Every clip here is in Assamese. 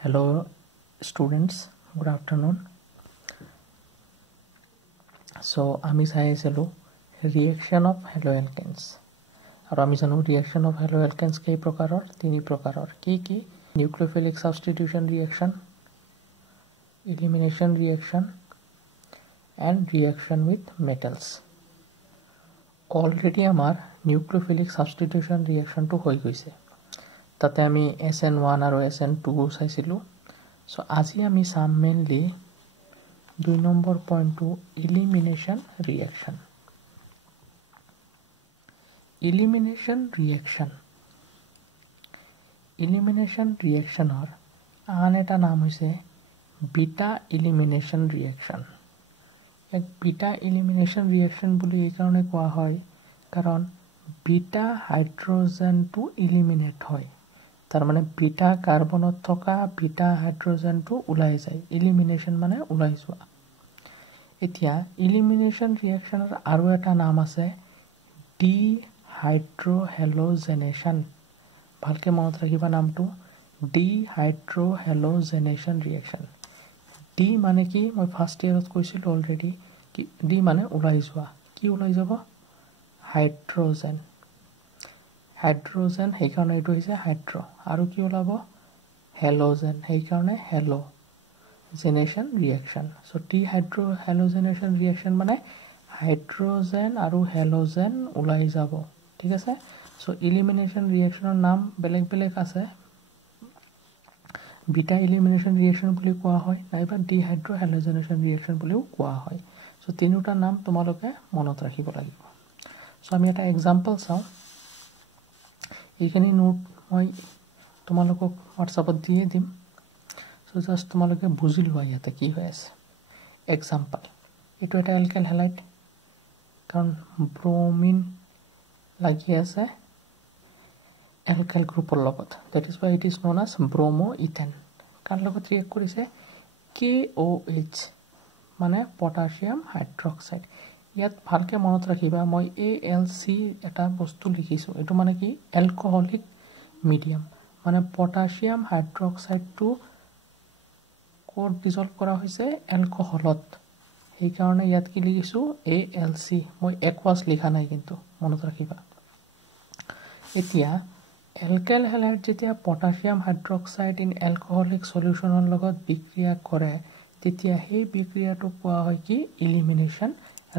Hello students, good afternoon. So আমি চাই আছিলোঁ reaction of haloalkanes আৰু আমি জানো reaction of haloalkanes কেই প্ৰকাৰৰ তিনি প্ৰকাৰৰ কি nucleophilic substitution reaction, elimination reaction and reaction with metals. Already আমাৰ nucleophilic substitution reaction টো হৈ গৈছে তাতে আমি SN1 আৰু SN2 চাইছিলোঁ so আজি আমি চাম মেইনলি 2 নম্বৰ পইণ্টটো elimination reaction আন এটা নাম হৈছে beta elimination reaction এক beta elimination reaction বুলি এই কাৰণে কোৱা হয় কাৰণ beta হাইড্ৰোজেনটো eliminate হয় তাৰ মানে বিটা কাৰ্বনত থকা বিটা হাইড্ৰোজেনটো ওলাই যায় এলিমিনেশন মানে ওলাই যোৱা এতিয়া এলিমিনেশন ৰিঅ্যাকচনৰ আৰু এটা নাম আছে ডিহাইড্ৰোহেলোজেনেশন ভালকে মনত ৰাখিবা নামটো ডিহাইড্ৰোহেলোজেনেশন ৰিঅ্যাকচন ডি মানে কি মই ফাৰ্স্ট ইয়াৰত কৈছিল অলৰেডি কি ডি মানে ওলাই যোৱা কি ওলাই যাব হাইড্ৰোজেন সেই কাৰণে এইটো হৈছে হাইড্ৰো আৰু কি ওলাব হেলোজেন সেই কাৰণে হেলোজেনেশন ৰিঅ্যাকচন সো ডিহাইড্ৰোহেলোজেনেশন ৰিঅ্যাকচন মানে হাইড্ৰোজেন আৰু হেলোজেন ওলাই যাব ঠিক আছে সো এলিমিনেশন ৰিঅ্যাকচনৰ নাম বেলেগ বেলেগ আছে বিটা এলিমিনেশন ৰিঅ্যাকচন বুলি কোৱা হয় নাইবা ডিহাইড্ৰোহেলোজেনেশন ৰিঅ্যাকচন বুলিও কোৱা হয় সো তিনিটা নাম তোমালোকে মনত ৰাখিব লাগিব সো আমি এটা এক্সাম্পল চাওঁ এইখিনি নোট মই তোমালোকক হোৱাটছআপত দিয়ে দিম সো জাস্ট তোমালোকে বুজি লোৱা ইয়াতে কি হৈ আছে এক্সাম্পল এইটো এটা এলকাইল হ্যালাইড কাৰণ ব্ৰোমিন লাগি আছে এলকাইল গ্ৰুপৰ লগত that is why it is known as ব্ৰোমোইথেন কাৰ লগত ৰিয়েক্ট কৰিছে KOH মানে পটাছিয়াম হাইড্ৰক্সাইড ইয়াত ভালকে মনত ৰাখিবা মই ALC এটা বস্তু লিখিছো এটো মানে কি অ্যালকোহলিক মিডিয়াম মানে পটাছিয়াম হাইড্ৰক্সাইডটো কোড ডিসলভ কৰা হৈছে অ্যালকোহলত এই কাৰণে ইয়াত কি লিখিছো ALC মই একোয়াস লিখা নাই কিন্তু মনত ৰাখিবা এতিয়া অ্যালকাইল হ্যালাইড যেতিয়া পটাছিয়াম হাইড্ৰক্সাইড ইন অ্যালকোহলিক সলিউশনৰ লগত বিক্ৰিয়া কৰে তেতিয়া সেই বিক্ৰিয়াটো কোৱা হয় কি এলিমিনেশন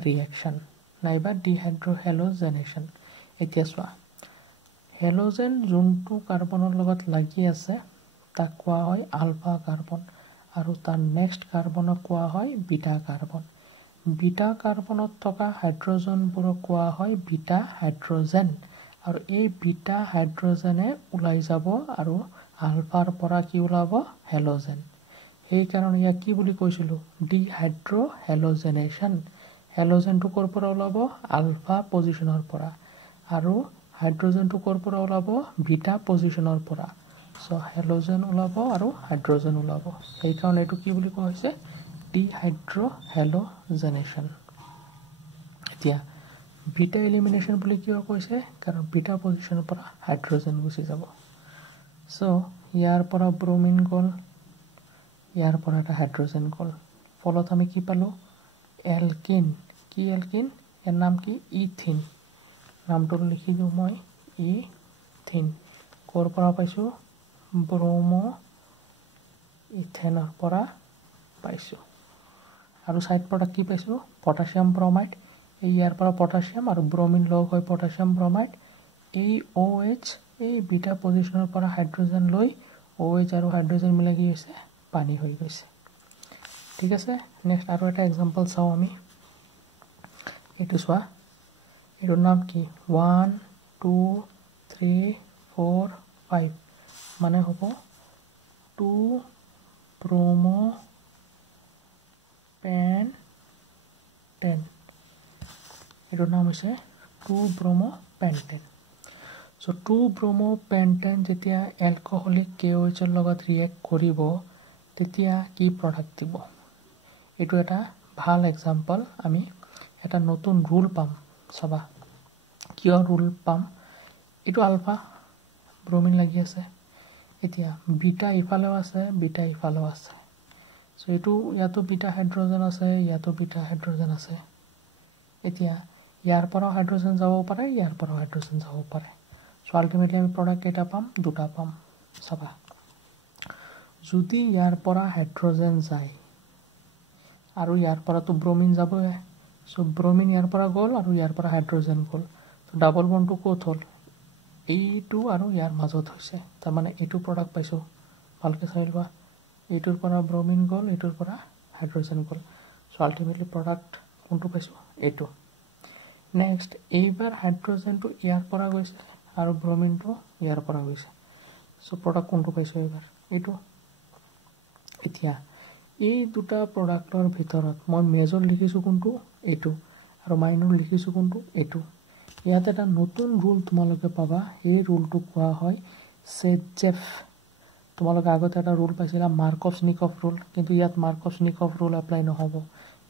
reaction নাইবা ডিহাইড্ৰোহেলোজেনেশন এতিয়া চোৱা হেলোজেন যোনটো কাৰ্বনৰ লগত লাগি আছে তাক কোৱা হয় আলফা কাৰ্বন আৰু তাৰ নেক্সট কাৰ্বনক কোৱা হয় বিটা কাৰ্বনত থকা হাইড্ৰোজেনবোৰক কোৱা হয় বিটা হাইড্ৰোজেন আৰু এই বিটা হাইড্ৰোজেনে ওলাই যাব আৰু আলফাৰ পৰা কি ওলাব হেলোজেন এই কাৰণে ইয়াক কি বুলি কৈছিলো ডিহাইড্ৰোহেলোজেনেশন হেলোজেনটো কৰ পৰা ওলাব আলফা পজিশনৰ পৰা আৰু হাইড্ৰোজেনটো কৰ পৰা ওলাব বিটা পজিশনৰ পৰা সো হেলোজেন ওলাব আৰু হাইড্ৰোজেন ওলাব এই কাৰণে এটো কি বুলি কোৱা হৈছে ডিহাইড্ৰোহেলোজেনেশন এতিয়া বিটা এলিমিনেশন বুলি কিয় কৈছে কাৰণ বিটা পজিশনৰ পৰা হাইড্ৰোজেন গুচি যাব সো ইয়াৰ পৰা ব্ৰোমিন গল ইয়াৰ পৰা এটা হাইড্ৰোজেন গল ফলত আমি কি পালো এলকিন এৰ নাম কি ইথিন নামটো লিখি দিও মই ইথিন কোৰ পৰা পাইছো ব্ৰোমো ইথেনৰ পৰা পাইছো আৰু সাইড প্ৰডাক্ট কি পাইছো পটাছিয়াম ব্ৰোমাইড এই ইয়াৰ পৰা পটাছিয়াম আৰু ব্ৰোমিন লগ হৈ পটাছিয়াম ব্ৰোমাইড এই OH এই বিটা পজিশনৰ পৰা হাইড্ৰোজেন লৈ OH আৰু হাইড্ৰোজেন মিলাই কি হৈছে পানী হৈ গৈছে ঠিক আছে নেক্সট আৰু এটা এক্সাম্পল চাও আমি এটো সোয়া এটোৰ নাম কি 1 2 3 4 5 মানে হ'ব 2 ব্ৰোমো পেন্টেন এটোৰ নাম হৈছে 2 ব্ৰোমো পেন্টেন সো 2 ব্ৰোমো পেন্টেন যেতিয়া অ্যালকোহলিক KOH ৰ লগত ৰিয়েক্ট কৰিব তেতিয়া কি প্ৰডাক্ট দিব এটো এটা ভাল এক্সাম্পল আমি এটা নতুন ৰুল পাম সবা কিয় ৰুল পাম এটো আলফা ব্ৰোমিন লাগি আছে এতিয়া বিটা ইফালেও আছে বিটা ইফালেও আছে সো এটো ইয়াতো বিটা হাইড্ৰোজেন আছে ইয়াতো বিটা হাইড্ৰোজেন আছে এতিয়া ইয়াৰ পৰা হাইড্ৰোজেন যাব পাৰে ইয়াৰ পৰা হাইড্ৰোজেন যাব পাৰে সো আলটিমেটলি আমি প্ৰডাক্ট কেইটা পাম দুটা পাম চাবা যদি ইয়াৰ পৰা হাইড্ৰোজেন যায় আৰু ইয়াৰ পৰা তো ব্ৰোমিন যাবই সো ব্ৰোমিন ইয়াৰ পৰা গ'ল আৰু ইয়াৰ পৰা হাইড্ৰোজেন গ'ল তো ডাবল বন্ডটো ক'ত হ'ল এইটো আৰু ইয়াৰ মাজত হৈছে তাৰ মানে এইটো প্ৰডাক্ট পাইছো ভালকে চাই লোৱা এইটোৰ পৰা ব্ৰোমিন গ'ল এইটোৰ পৰা হাইড্ৰোজেন গ'ল সো আলটিমেটলি প্ৰডাক্ট কোনটো পাইছো এইটো নেক্সট এইবাৰ হাইড্ৰোজেনটো ইয়াৰ পৰা গৈছে আৰু ব্ৰোমিনটো ইয়াৰ পৰা গৈছে সো প্ৰডাক্ট কোনটো পাইছো এইবাৰ এইটো এতিয়া এই দুটা প্ৰডাক্টৰ ভিতৰত মই মেজৰ লিখিছো কোনটো এইটো আৰু মাইনৰ লিখিছো কোনটো এইটো ইয়াত এটা নতুন ৰুল তোমালোকে পাবা এই ৰুলটো কোৱা হয় চেজেফ তোমালোকে আগতে এটা ৰুল পাইছিলা মাৰ্কভছ-নিকভ ৰুল কিন্তু ইয়াত মাৰ্কভছ-নিকভ ৰুল এপ্লাই নহব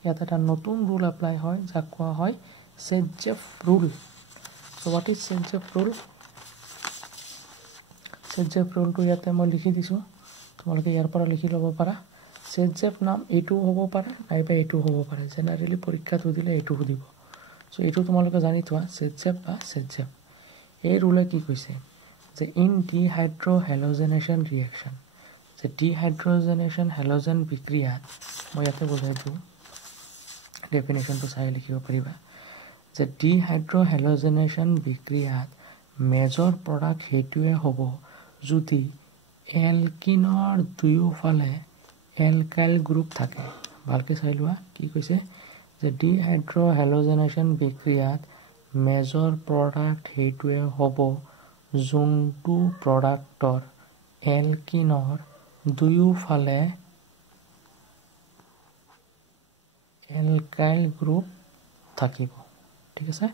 ইয়াত এটা নতুন ৰুল এপ্লাই হয় যাক কোৱা হয় Saytzeff rule so what is Saytzeff rule Saytzeff ৰুলটো ইয়াতে মই লিখি দিছো তোমালোকে ইয়াৰ পৰা লিখি ল'ব পাৰা চেজেফ নাম এইটো হ'ব পাৰে নাইবা এইটো হ'ব পাৰে জেনাৰেলি পৰীক্ষাটো দিলে এইটো সুধিব সো এইটো তোমালোকে জানি থোৱা চেজেফ বা চেজেফ এই ৰুলে কি কৈছে যে ইন ডিহাইড্ৰোহেলোজেনেশ্যন ৰিয়েকশ্যন যে ডিহাইড্ৰোজেনেশ্যন হেলোজেন বিক্ৰিয়াত মই ইয়াতে বুজাই দিওঁ ডেফিনেশ্যনটো চাই লিখিব পাৰিবা যে ডিহাইড্ৰোহেলোজেনেশ্যন বিক্ৰিয়াত মেজৰ প্ৰডাক্ট সেইটোৱে হ'ব যদি এলকিনৰ দুয়োফালে এলকাইল গ্ৰুপ থাকে ভালকে চাই লোৱা কি কৈছে যে ডিহাইড্ৰোহেলোজেনেশ্যন বিক্ৰিয়াত মেজৰ প্ৰডাক্ট সেইটোৱে হ'ব যোনটো প্ৰডাক্টৰ এলকিনৰ দুয়োফালে এলকাইল গ্ৰুপ থাকিব ঠিক আছে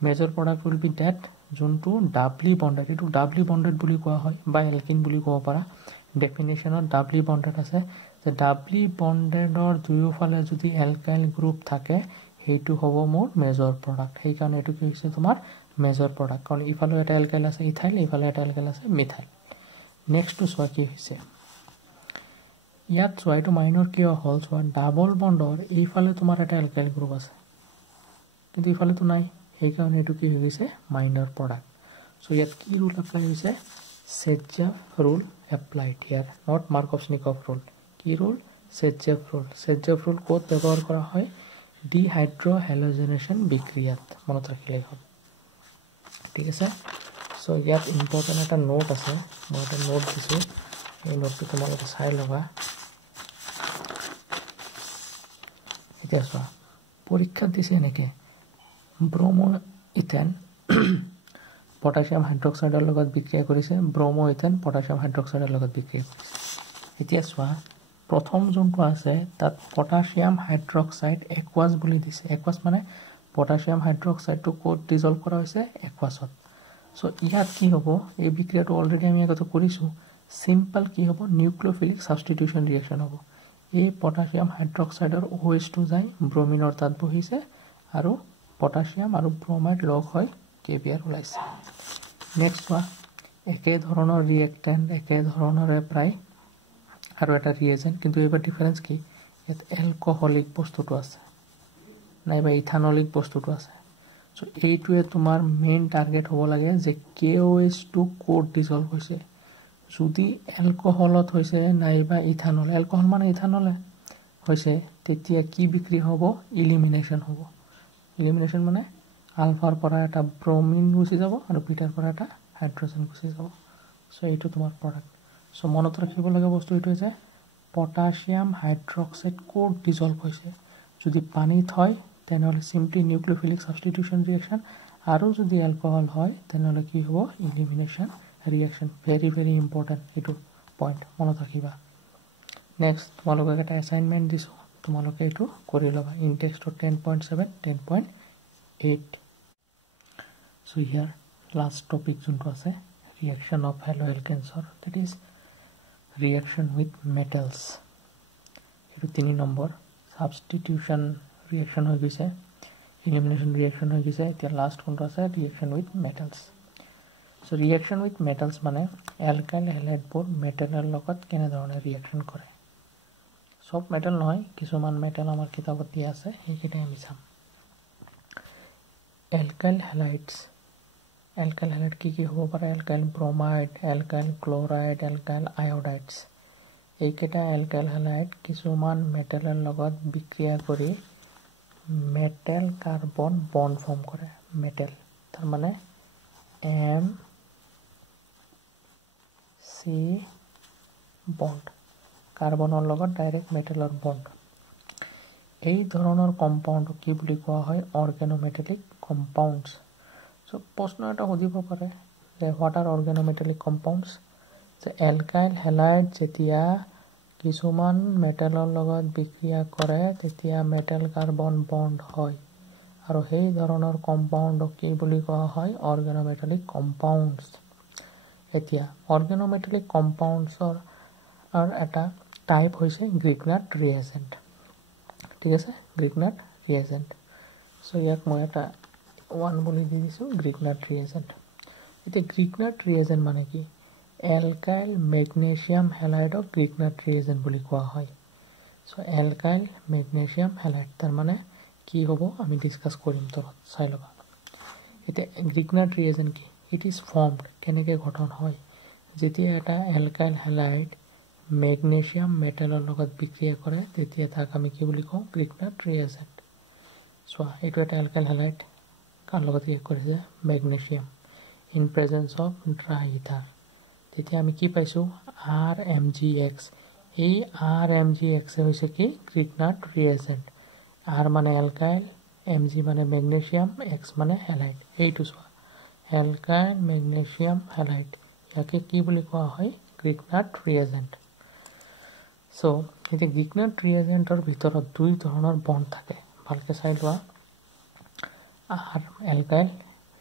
major product will be that যোনটো ডাবলি বন্ডেড এটো ডাবলি বন্ডেড বুলি কোৱা হয় বা এলকিন বুলি ক'ব পাৰা ডেফিনেশ্যনত ডাবলি বন্ডেড আছে যে ডাবলি বন্ডেডৰ দুয়োফালে যদি এলকাইল গ্ৰুপ থাকে সেইটো হ'ব মোৰ মেজৰ প্ৰডাক্ট সেই কাৰণে এটো কি হৈছে তোমাৰ মেজৰ প্ৰডাক্ট কাৰণ ইফালে এটা এলকাইল আছে ইথাইল ইফালে এটা এলকাইল আছে মিথাইল নেক্সট টু সোৱা কি হৈছে ইয়াত সোৱা এটো মাইনৰ কিয় হল সোৱা ডাবল বন্ডৰ এইফালে তোমাৰ এটা এলকাইল গ্ৰুপ আছে কিন্তু ইফালে তো নাই সেই কাৰণে এটো কি হৈ গৈছে মাইনৰ প্ৰডাক্ট সো ইয়াত কি ৰুল এপ্লাই হৈছে Saytzeff rule applied here not Markovnikov rule কি ৰুল চেজেফ ৰুল কোড ব্যৱহাৰ কৰা হয় ডিহাইড্ৰোহেলোজেনেশ্যন বিক্ৰিয়াত মনত ৰাখিলেই হ'ল ঠিক আছে সো ইয়াত ইম্পৰ্টেণ্ট এটা নোট আছে মই এটা নোট দিছো এই নোটটো তোমালোকে চাই ল'বা এতিয়া চোৱা পৰীক্ষাত দিছে এনেকে ব্ৰোমো ইথেন পটাছিয়াম হাইড্ৰক্সাইডৰ লগত বিক্ৰিয়া কৰিছে ব্ৰোমো ইথেন পটাছিয়াম হাইড্ৰক্সাইডৰ লগত বিক্ৰিয়া কৰিছে এতিয়া চোৱা প্ৰথম যোনটো আছে তাত পটাছিয়াম হাইড্ৰক্সাইড একুৱাছ বুলি দিছে একুৱাছ মানে পটাছিয়াম হাইড্ৰক্সাইডটো কোড ডিজলভ কৰা হৈছে একুৱাছত সো ইয়াত কি হ'ব এই বিক্ৰিয়াটো অলৰেডি আমি আগতে কৰিছো সিম্পল কি হ'ব নিউক্লিওফিলিক সাবস্টিটিউশন ৰিঅ্যাকশন হ'ব এই পটাছিয়াম হাইড্ৰক্সাইডৰ OH টো যায় ব্ৰোমিনৰ তাত বহিছে আৰু পটাছিয়াম আৰু ব্ৰোমাইড লগ হয় কেবিআৰ ওলাইছে নেক্সট ওয়া একে ধৰণৰ ৰিঅ্যাক্টেন্ট একে ধৰণৰে প্ৰায় আৰু এটা ৰিএজেন্ট কিন্তু এবাৰ ডিফাৰেন্স কি ইয়াত এলকোহলিক বস্তুটো আছে নাইবা ইথানলিক বস্তুটো আছে সো এইটোৱে তোমাৰ মেইন টাৰ্গেট হ'ব লাগে যে KOH টো কোড ডিজলভ হৈছে যদি এলকোহলত হৈছে নাইবা ইথানল এলকোহল মানে ইথানলে হৈছে তেতিয়া কি বিক্ৰি হ'ব ইলিমিনেশন হ'ব ইলিমিনেশন মানে আলফাৰ পৰা এটা ব্ৰোমিন গুচি যাব আৰু বিটাৰ পৰা এটা হাইড্ৰোজেন গুচি যাব সো এইটো তোমাৰ প্ৰডাক্ট সো মনত ৰাখিব লগা বস্তু এইটো যে পটাছিয়াম হাইড্ৰক্সাইড কোড ডিজলভ হৈছে যদি পানীত হয় তেনেহলে সিম্পলি নিউক্লিওফিলিক সাবস্টিটিউশন ৰিঅ্যাকশন আৰু যদি এলকোহল হয় তেনেহলে কি হ'ব ইলিমিনেশন ৰিঅ্যাকশন very important এটো পয়েন্ট মনত ৰাখিবা নেক্সট তোমালোকক এটা অ্যাসাইনমেন্ট দিছো তোমালোকে এটো কৰি লবা in text 10.7 10.8 so here last topic যোনটো আছে reaction of haloalkanes that is reaction with metals এটো 3 নম্বৰ substitution reaction হৈ গৈছে elimination reaction হৈ গৈছে এতিয়া লাস্ট কোনটো আছে reaction with metals so reaction with metals মানে এলকাইল হেলাইডবোৰ মেটেলৰ লগত কেনেধৰণে ৰিয়েকশ্যন কৰে সব মেটেল নহয় কিছুমান মেটেল আমাৰ কিতাপত দিয়া আছে সেইকেইটাই আমি চাম এলকাইল হেলাইডছ এলকাইল হেলাইড কি হ'ব পাৰে alkyl bromide alkyl chloride alkyl iodides এইকেইটা এলকাইল হেলাইড কিছুমান মেটেলৰ লগত বিক্ৰিয়া কৰি মেটেল কাৰ্বন বন্ড ফৰ্ম কৰে মেটেল তাৰ মানে এম সি বন্ড কাৰ্বনৰ লগত ডাইৰেক্ট মেটেলৰ বন্ড এই ধৰণৰ কম্পাউণ্ড কি বুলি কোৱা হয় অৰ্গেনোমেটালিক কম্পাউণ্ডছ সো প্ৰশ্ন এটা সুধিব পাৰে যে হোৱাট আৰ অৰ্গেনোমেটালিক কম্পাউণ্ডছ যে এলকাইল হেলাইড যেতিয়া কিছুমান মেটেলৰ লগত বিক্ৰিয়া কৰে তেতিয়া মেটেল কাৰ্বন বন্ড হয় আৰু সেই ধৰণৰ কম্পাউণ্ডক কি বুলি কোৱা হয় অৰ্গেনোমেটালিক কম্পাউণ্ডছ এতিয়া অৰ্গেনোমেটালিক কম্পাউণ্ডছৰ এটা টাইপ হৈছে গ্ৰিগনাৰ্ড ৰিএজেণ্ট ঠিক আছে গ্ৰিগনাৰ্ড ৰিএজেণ্ট সো ইয়াক মই এটা 1 বুলি দি দিছোঁ গ্ৰিগনাৰ্ড ৰিএজেণ্ট এতিয়া গ্ৰিগনাৰ্ড ৰিএজেণ্ট মানে কি এলকাইল মেগনেছিয়াম হেলাইডক গ্ৰিগনাৰ্ড ৰিএজেণ্ট বুলি কোৱা হয় সো এলকাইল মেগনেছিয়াম হেলাইড তাৰ মানে কি হ'ব আমি ডিছকাছ কৰিম তলত চাই ল'বা এতিয়া গ্ৰিগনাৰ্ড ৰিএজেণ্ট কি ইট ইজ ফৰ্মড কেনেকৈ গঠন হয় যেতিয়া এটা এলকাইল হেলাইড মেগনেছিয়াম মেটেলৰ লগত বিক্ৰিয়া কৰে তেতিয়া তাক আমি কি বুলি কওঁ গ্ৰিগনাৰ্ড ৰিএজেণ্ট চোৱা এইটো এটা এলকাইল হেলাইড কাৰ লগত কি কৰিছে magnesium in presence of dry ether তেতিয়া আমি কি পাইছোঁ RMgX এই RMgX হৈছে কি গ্ৰিগনাৰ্ড ৰিএজেণ্ট R মানে এলকাইল Mg মানে মেগনেছিয়াম X মানে হেলাইড এইটো চোৱা এলকাইল মেগনেছিয়াম হেলাইড ইয়াকে কি বুলি কোৱা হয় গ্ৰিগনাৰ্ড ৰিএজেণ্ট সো এতিয়া গ্ৰিগনাৰ্ড ৰিএজেণ্টৰ ভিতৰত দুই ধৰণৰ বন্ড থাকে ভালকৈ চাই লোৱা R alkyl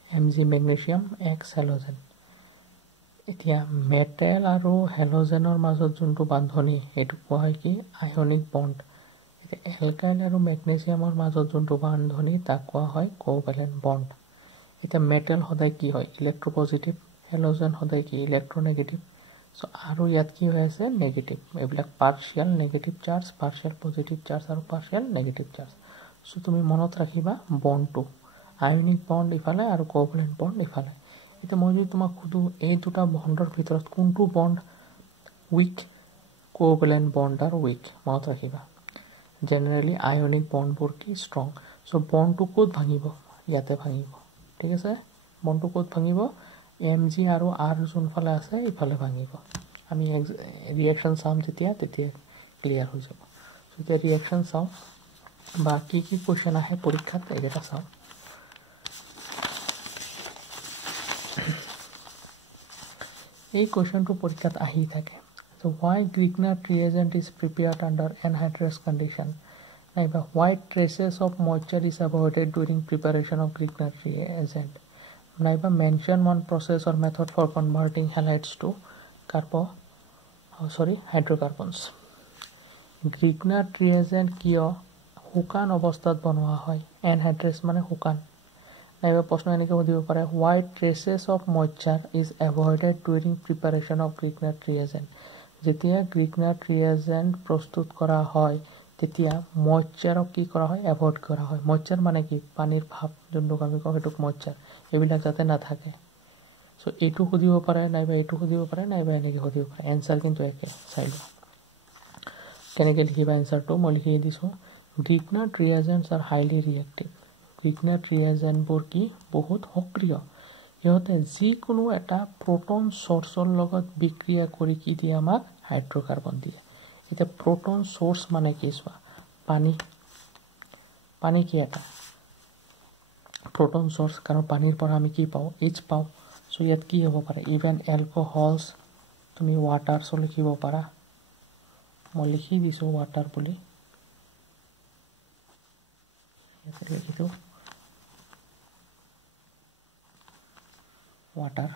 Mg magnesium X halogen এতিয়া মেটেল আৰু হেলোজেনৰ মাজত যোনটো বান্ধনি এইটো কোৱা হয় কি আয়নিক বন্ড এতিয়া এলকাইল আৰু মেগনেছিয়ামৰ মাজত যোনটো বান্ধনি তাক কোৱা হয় কোভেলেণ্ট বন্ড এতিয়া মেটেল সদায় কি হয় ইলেক্ট্ৰপজিটিভ হেলোজেন সদায় কি ইলেক্ট্ৰনেগেটিভ সো আৰু ইয়াত কি হৈ আছে নেগেটিভ এইবিলাক partial negative charge partial positive charge আৰু পাৰ্চিয়েল নেগেটিভ চাৰ্জ সো তুমি মনত ৰাখিবা বন্ডটো আয়নিক বন্ড ইফালে আৰু কোভেলেণ্ট বন্ড ইফালে এতিয়া মই যদি তোমাক সুধোঁ এই দুটা বণ্ডৰ ভিতৰত কোনটো বন্ড উইক কোভেলেণ্ট বন্ড আৰু উইক মনত ৰাখিবা জেনেৰেলি আয়নিক বন্ডবোৰ কি ষ্ট্ৰং সো বন্ডটো ক'ত ভাঙিব ইয়াতে ভাঙিব ঠিক আছে বন্ডটো ক'ত ভাঙিব Mg আৰু R যোনফালে আছে ইফালে ভাঙিব আমি ৰিয়েকশ্যন চাম তেতিয়া ক্লিয়াৰ হৈ যাব সো এতিয়া ৰিয়েকশ্যন চাওঁ বা কি কুৱেশ্যন আহে পৰীক্ষাত এইকেইটা চাওঁ এই কুৱেশ্যনটো পৰীক্ষাত আহি থাকে so why Grignard reagent is prepared under anhydrous condition নাইবা why traces of moisture is avoided during preparation of Grignard reagent নাইবা mention one process or method for converting halides to hydrocarbons Grignard reagent কিয় শুকান অৱস্থাত বনোৱা হয় anhydrous মানে শুকান নাইবা প্ৰশ্ন এনেকৈ সুধিব পাৰে why traces of moisture is avoided during preparation of Grignard reagent যেতিয়া Grignard reagent প্ৰস্তুত কৰা হয় তেতিয়া ময়েশ্চাৰক কি কৰা হয় এভয়েড কৰা হয় ময়েশ্চাৰ মানে কি পানীৰ ভাপ যোনটোক আমি কওঁ সেইটোক ময়েশ্চাৰ এইবিলাক যাতে নাথাকে সো এইটো সুধিব পাৰে নাইবা এইটো সুধিব পাৰে নাইবা এনেকৈ সুধিব পাৰে এনসাৰ কিন্তু একে চাই লোৱা কেনেকৈ লিখিবা এনসাৰটো মই লিখি দিছোঁ Grignard reagents are highly reactive Grignard reagentবোৰ কি বহুত সক্ৰিয় ইহঁতে যিকোনো এটা প্ৰটন সোৰ্সৰ লগত বিক্ৰিয়া কৰি কি দিয়ে আমাক হাইড্ৰকাৰ্বন দিয়ে এতিয়া প্ৰটন সোৰ্স মানে কি চোৱা পানী কি এটা প্ৰটন সোৰ্স কাৰণ পানীৰ পৰা আমি কি পাওঁ H পাওঁ সো ইয়াত কি হ'ব পাৰে ইভেন এলকহলছ তুমি ৱাটাৰছ লিখিব পাৰা মই লিখি দিছোঁ ৱাটাৰ বুলি ইয়াতে লিখিছোঁ water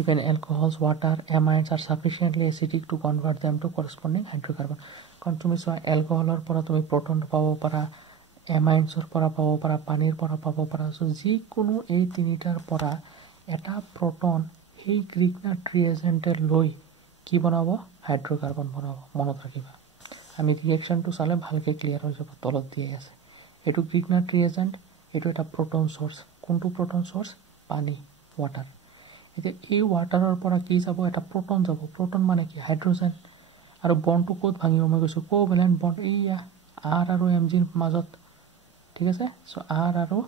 even alcohols water amines are sufficiently acidic to convert them to corresponding hydrocarbon কাৰণ তুমি চোৱা এলকহলৰ পৰা তুমি প্ৰটন পাব পাৰা এমাইনছৰ পৰা পাব পাৰা পানীৰ পৰা পাব পাৰা সো যিকোনো এই তিনিটাৰ পৰা এটা প্ৰটন সেই গ্ৰিগনাৰ্ড ৰিয়েজেণ্টে লৈ কি বনাব হাইড্ৰ'কাৰ্বন বনাব মনত ৰাখিবা আমি ৰিয়েকশ্যনটো চালে ভালকৈ ক্লিয়াৰ হৈ যাব তলত দিয়ে আছে এইটো গ্ৰিগনাৰ্ড ৰিয়েজেণ্ট এইটো এটা প্ৰটন চ'ৰ্চ কোনটো প্ৰটন চ'ৰ্চ পানী ৱাটাৰ এতিয়া এই ৱাটাৰৰ পৰা কি যাব এটা প্ৰটন যাব প্ৰটন মানে কি হাইড্ৰজেন আৰু বণ্ডটো ক'ত ভাঙিব মই কৈছোঁ কোভেলেণ্ট বণ্ড এইয়া আৰ আৰু এম জিৰ মাজত ঠিক আছে চ' আৰ আৰু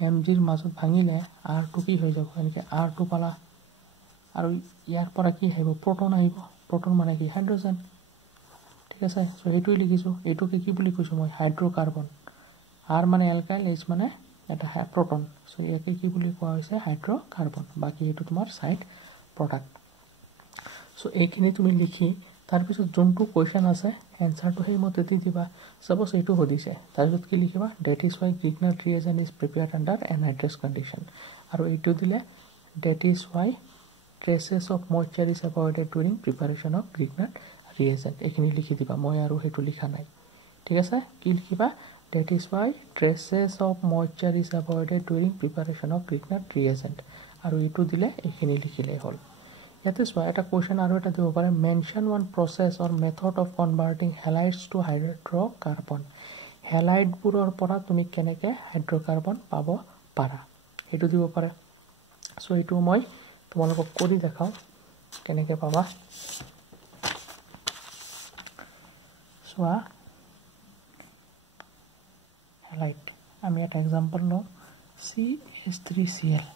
এম জিৰ মাজত ভাঙিলে আৰটো কি হৈ যাব এনেকৈ আৰটো পালা আৰু ইয়াৰ পৰা কি আহিব প্ৰটন আহিব প্ৰটন মানে কি হাইড্ৰজেন ঠিক আছে চ' সেইটোৱে লিখিছোঁ এইটোকে কি বুলি কৈছোঁ মই হাইড্ৰ'কাৰ্বন আৰ মানে এলকাইল এইচ মানে এটা প্ৰটন চ' ইয়াকে কি বুলি কোৱা হৈছে হাইড্ৰ'কাৰ্বন বাকী এইটো তোমাৰ ছাইড প্ৰডাক্ট চ' এইখিনি তুমি লিখি তাৰপিছত যোনটো কুৱেশ্যন আছে এনচাৰটো সেইমতে দি দিবা ছাপ'জ এইটো সুধিছে তাৰপিছত কি লিখিবা that is why Grignard reagent is prepared under anhydrous condition আৰু এইটো দিলে that is why traces of moisture is avoided during preparation of Grignard reagent এইখিনি লিখি দিবা মই আৰু সেইটো লিখা নাই ঠিক আছে কি লিখিবা that is why traces of moisture is avoided during preparation of Grignard reagent আৰু এইটো দিলে এইখিনি লিখিলেই হ'ল ইয়াতে চোৱা এটা কুৱেশ্যন আৰু এটা দিব পাৰে mention one process or method of converting halides to hydrocarbon হেলাইডবোৰৰ পৰা তুমি কেনেকৈ হাইড্ৰ'কাৰ্বন পাব পাৰা সেইটো দিব পাৰে চ' এইটো মই তোমালোকক কৰি দেখাওঁ কেনেকৈ পাবা চোৱা হেলাইড আমি এটা এক্সাম্পল লওঁ CH3Cl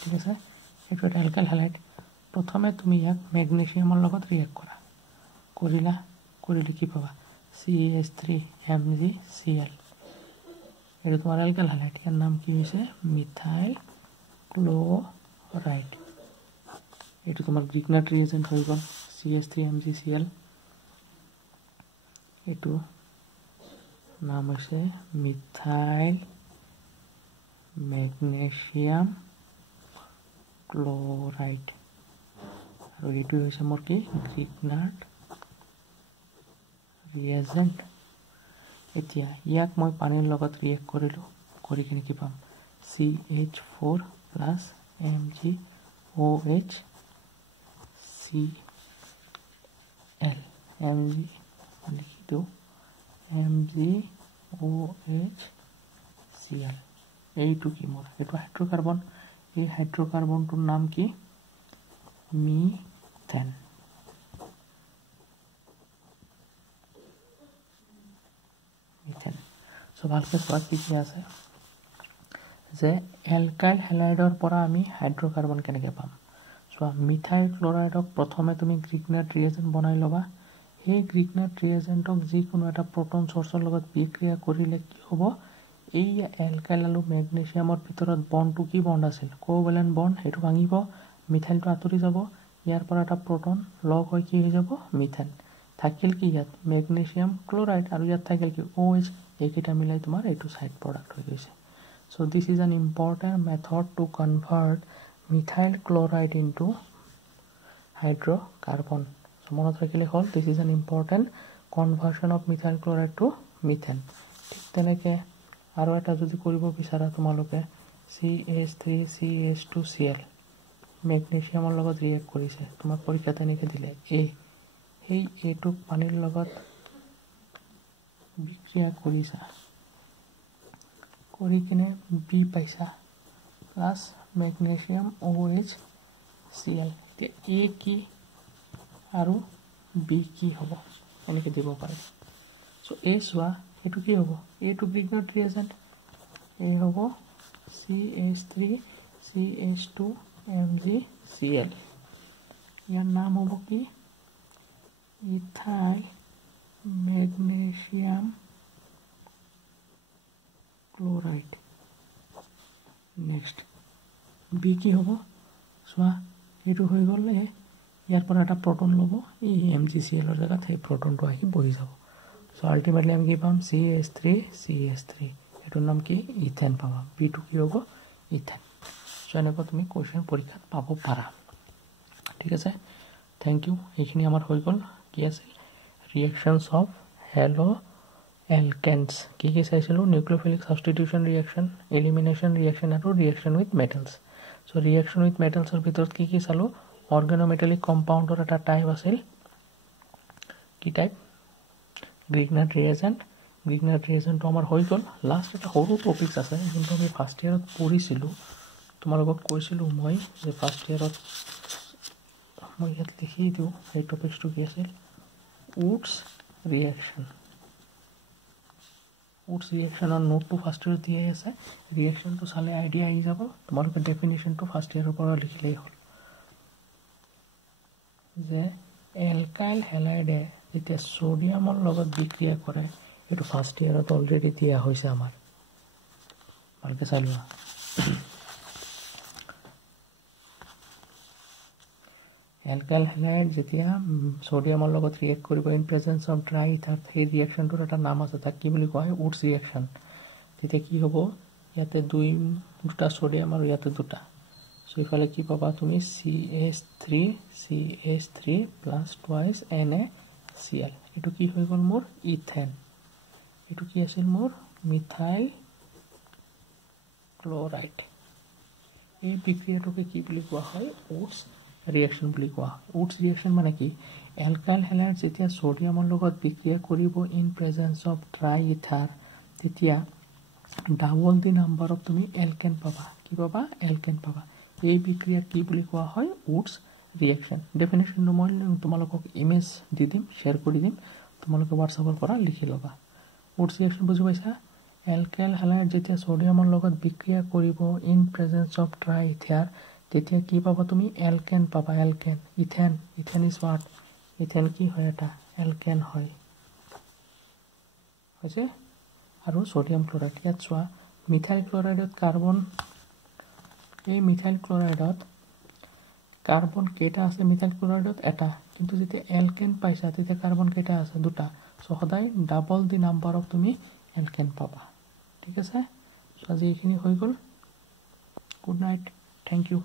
ঠিক আছে এইটো এটা এলকাইল হেলাইড প্ৰথমে তুমি ইয়াক মেগনেছিয়ামৰ লগত ৰিয়েক্ট কৰা কৰিলে কি পাবা CH3MgCl এইটো তোমাৰ এলকাইল হেলাইড ইয়াৰ নাম কি হৈছে মিথাইল ক্ল'ৰাইড এইটো তোমাৰ গ্ৰিগনাৰ্ড ৰিয়েজেণ্ট হৈ গ'ল CH3MgCl এইটো নাম হৈছে মিথাইল মেগনেছিয়াম ক্ল'ৰাইড আৰু এইটো হৈছে মোৰ কি গ্ৰিগনাৰ্ড ৰিয়েজেণ্ট এতিয়া ইয়াক মই পানীৰ লগত ৰিয়েক্ট কৰিলোঁ কৰি কিনে কি পাম CH4 plus MgOH Cl Mg লিখি দিওঁ MgOH Cl এইটো কি মোৰ এইটো হাইড্ৰ'কাৰ্বন এই হাইড্ৰ'কাৰ্বনটোৰ নাম কি মিথেন চ' ভালকৈ চোৱা কি কি আছে যে এলকাইল হেলাইডৰ পৰা আমি হাইড্ৰ'কাৰ্বন কেনেকৈ পাম চোৱা মিথাইল ক্ল'ৰাইডক প্ৰথমে তুমি গ্ৰিগনাৰ্ড ৰিয়েজেণ্ট বনাই ল'বা সেই গ্ৰিগনাৰ্ড ৰিয়েজেণ্টক যিকোনো এটা প্ৰটন চ'ৰ্চৰ লগত বিক্ৰিয়া কৰিলে কি হ'ব এই এলকাইল আৰু মেগনেছিয়ামৰ ভিতৰত বণ্ডটো কি বণ্ড আছিল কোভেলেণ্ট বণ্ড সেইটো ভাঙিব মিথাইলটো আঁতৰি যাব ইয়াৰ পৰা এটা প্ৰটন লগ হৈ কি হৈ যাব মিথেন থাকিল কি ইয়াত মেগনেছিয়াম ক্ল'ৰাইড আৰু ইয়াত থাকিল কি OH এইকেইটা মিলাই তোমাৰ এইটো ছাইড প্ৰডাক্ট হৈ গৈছে so' this is an important method to convert methyl chloride into hydrocarbon so' মনত ৰাখিলে হ'ল this is an important conversion of methyl chloride to methane ঠিক তেনেকৈ আৰু এটা যদি কৰিব বিচাৰা তোমালোকে CH3CH2Cl মেগনেছিয়ামৰ লগত ৰিয়েক্ট কৰিছে তোমাক পৰীক্ষাত এনেকৈ দিলে সেই এইটোক পানীৰ লগত বিক্ৰিয়া কৰিছা কৰি কিনে বি পাইছা প্লাছ মেগনেছিয়াম OH Cl এতিয়া এ কি আৰু বি কি হ'ব এনেকৈ দিব পাৰে চ' এই চোৱা এইটো কি হ'ব এইটো গ্ৰিগনাৰ্ড ৰিয়েজেণ্ট এই হ'ব CH3CH2MgCl ইয়াৰ নাম হ'ব কি ethyl magnesium chloride next B কি হ'ব চোৱা এইটো হৈ গ'ল ইয়াৰ পৰা এটা প্ৰটন ল'ব এই MgCl জেগাত সেই প্ৰটনটো আহি বহি যাব চ' আল্টিমেটলি আমি কি পাম CH3 এইটোৰ নাম কি ইথেন পাবা বিটো কি হ'ব ইথেন চ' এনেকুৱা তুমি কুৱেশ্যন পৰীক্ষাত পাব পাৰা ঠিক আছে থেংক ইউ এইখিনি আমাৰ হৈ গ'ল কি আছিল ৰিয়েকশ্যনছ অফ হেলো এলকেনছ কি চাইছিলোঁ nucleophilic substitution reaction elimination reaction আৰু reaction with metals so reaction with মেটেলছৰ ভিতৰত কি চালোঁ অৰ্গেনোমেটালিক কম্পাউণ্ডৰ এটা টাইপ আছিল কি টাইপ গ্ৰিগনাৰ্ড ৰিয়েজেণ্টটো আমাৰ হৈ গ'ল লাষ্ট এটা সৰু টপিকছ আছে যোনটো আমি ফাৰ্ষ্ট ইয়াৰত পঢ়িছিলোঁ তোমালোকক কৈছিলোঁ মই যে ফাৰ্ষ্ট ইয়াৰত মই ইয়াত লিখি দিওঁ সেই টপিকছটো কি আছিল উডছ ৰিয়েকশ্যনৰ নোটটো ফাৰ্ষ্ট ইয়াৰত দিয়াই আছে ৰিয়েকশ্যনটো চালে আইডিয়া আহি যাব তোমালোকে ডেফিনেশ্যনটো ফাৰ্ষ্ট ইয়াৰৰ পৰা লিখিলেই হ'ল যে এলকাইল হেলাইডে যেতিয়া ছ'ডিয়ামৰ লগত বিক্ৰিয়া কৰে এইটো ফাৰ্ষ্ট ইয়াৰত অলৰেডি দিয়া হৈছে আমাৰ ভালকৈ চাই লোৱা এলকাইল হেলাইড যেতিয়া ছ'ডিয়ামৰ লগত ৰিয়েক্ট কৰিব in presence of dry ether সেই ৰিয়েকশ্যনটোৰ এটা নাম আছে তাক কি বুলি কোৱা হয় উডছ ৰিয়েকশ্যন তেতিয়া কি হ'ব ইয়াতে দুটা ছ'ডিয়াম আৰু ইয়াতে দুটা চ' ইফালে কি পাবা তুমি CH3 প্লাছ টুৱাইছ NaCl এইটো কি হৈ গ'ল মোৰ ইথেন এইটো কি আছিল মোৰ মিথাইল ক্লৰাইড এই বিক্ৰিয়াটোকে কি বুলি কোৱা হয় উডছ ৰিয়েকশ্যন বুলি কোৱা হয় উডছ ৰিয়েকশ্যন মানে কি এলকাইল হেলাইড যেতিয়া ছ'ডিয়ামৰ লগত বিক্ৰিয়া কৰিব in presence of dry ether তেতিয়া ডাবল দি নাম্বাৰ অফ তুমি এলকেন পাবা কি পাবা এলকেন পাবা এই বিক্ৰিয়াক কি বুলি কোৱা হয় উডছ ৰিয়েকশ্যন ডেফিনেশ্যনটো মই তোমালোকক ইমেজ দি দিম শ্বেয়াৰ কৰি দিম তোমালোকে হোৱাটছআপৰ পৰা লিখি ল'বা উডছ ৰিয়েকশ্যন বুজি পাইছা এলকাইল হেলাইড যেতিয়া ছ'ডিয়ামৰ লগত বিক্ৰিয়া কৰিব in presence of dry ether তেতিয়া কি পাবা তুমি এলকেন পাবা এলকেন ইথেন ইজ হোৱাট ইথেন কি হয় এটা এলকেন হয় হৈছে আৰু ছ'ডিয়াম ক্লৰাইড ইয়াত চোৱা মিথাইল ক্লৰাইডত কাৰ্বন এই মিথাইল ক্লৰাইডত কাৰ্বন কেইটা আছে মিথাইল ক্লৰাইডত এটা কিন্তু যেতিয়া এলকেন পাইছা তেতিয়া কাৰ্বন কেইটা আছে দুটা চ' সদায় ডাবল দি নাম্বাৰ অফ তুমি এলকেন পাবা ঠিক আছে চ' আজি এইখিনি হৈ গ'ল গুড নাইট থেংক ইউ